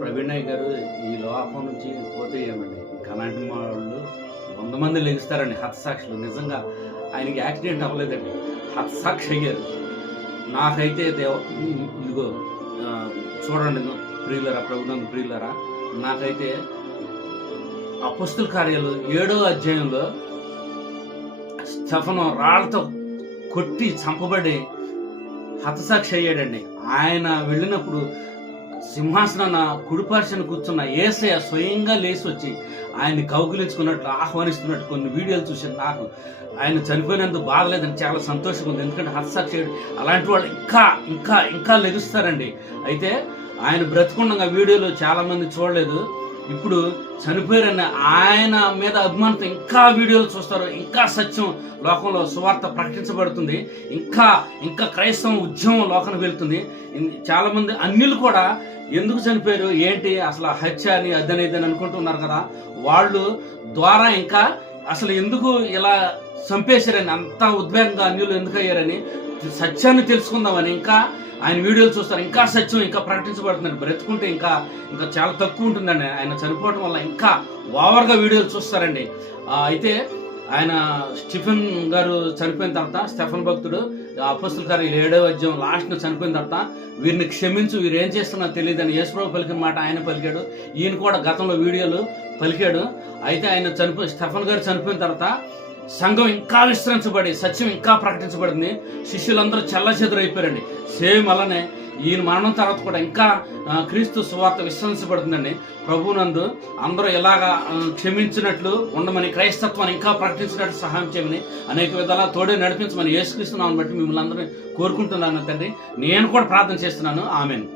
ప్రవీణయ్య గారు ఈ లోకం నుంచి పోతే ఏమండి, ఇంకా అలాంటి వాళ్ళు 100 మంది లెగుస్తారండి హతసాక్షులు. నిజంగా ఆయనకి యాక్సిడెంట్ అవ్వలేదండి, హతసాక్షి అయ్యారు. నాకైతే ఇదిగో చూడండి ప్రియులరా, ప్రభునందు ప్రియులరా, నాకైతే అపొస్తలుల కార్యాలు 7వ అధ్యాయంలో స్టెఫను రాళ్లతో కొట్టి చంపబడి హతసాక్షి అయ్యాడండి. ఆయన వెళ్ళినప్పుడు సింహాసనాన కుడిపార్శ్వన కూర్చున్న యేసయ్య స్వయంగా లేచి వచ్చి ఆయన్ని కౌగిలించుకున్నట్లు ఆహ్వానిస్తున్నట్టు కొన్ని వీడియోలు చూసాను. నాకు ఆయన చనిపోయినందుకు బాధ లేదని చాలా సంతోషంగా ఉంది, ఎందుకంటే హతసాక్షి అలాంటి వాళ్ళు ఇంకా ఇంకా ఇంకా లెగుస్తారండి. అయితే ఆయన బ్రతికుండగా వీడియోలు చాలా మంది చూడలేదు, ఇప్పుడు చనిపోయారని ఆయన మీద అభిమానంతో ఇంకా వీడియోలు చూస్తారు. ఇంకా సత్యం లోకంలో సువార్త ప్రకటించబడుతుంది, ఇంకా ఇంకా క్రైస్తవ ఉద్యమం లోకానికి వెళ్తుంది. చాలా మంది అన్యులు కూడా ఎందుకు చనిపోయారు ఏంటి అసలు హత్య అని అదని ఇదని అనుకుంటున్నారు కదా, వాళ్ళు ద్వారా ఇంకా అసలు ఎందుకు ఇలా చంపేశారని అంత ఉద్వేగంగా అన్యులు ఎందుకు అయ్యారని సత్యాన్ని తెలుసుకుందామని ఇంకా ఆయన వీడియోలు చూస్తారు. ఇంకా సత్యం ఇంకా ప్రకటించబడుతుందండి. బ్రతుకుంటే ఇంకా ఇంకా చాలా తక్కువ ఉంటుందండి. ఆయన చనిపోవడం వల్ల ఇంకా ఓవర్గా వీడియోలు చూస్తారండి. అయితే స్టీఫెన్ గారు చనిపోయిన తర్వాత, స్టెఫన్ భక్తుడు అపొస్తలుల కార్యాలు 7వ అధ్యాయం లాస్ట్ను చనిపోయిన తర్వాత, వీరిని క్షమించు, వీరు ఏం చేస్తున్నా తెలియదని యేసుప్రభు పలికిన మాట ఆయన పలికాడు. ఈయన కూడా గతంలో వీడియోలు పలికాడు. అయితే స్టెఫన్ గారు చనిపోయిన తర్వాత సంఘం ఇంకా విస్తరించబడి సత్యం ఇంకా ప్రకటించబడింది. శిష్యులందరూ చెల్లచెదురైపోయారండి. సేమ్ అలానే ఈయన మరణం తర్వాత కూడా ఇంకా క్రీస్తు సువార్త విస్తరించబడుతుందండి. ప్రభువునందు అందరూ ఇలాగా క్షమించినట్లు ఉండమని, క్రైస్తత్వాన్ని ఇంకా ప్రకటించినట్లు సహాయం చేయమని, అనేక విధాలా తోడే నడిపించమని యేసుక్రీస్తు నామమును బట్టి మిమ్మల్ని అందరినీ కోరుకుంటున్నాను తండ్రి. నేను కూడా ప్రార్థన చేస్తున్నాను. ఆమేన్.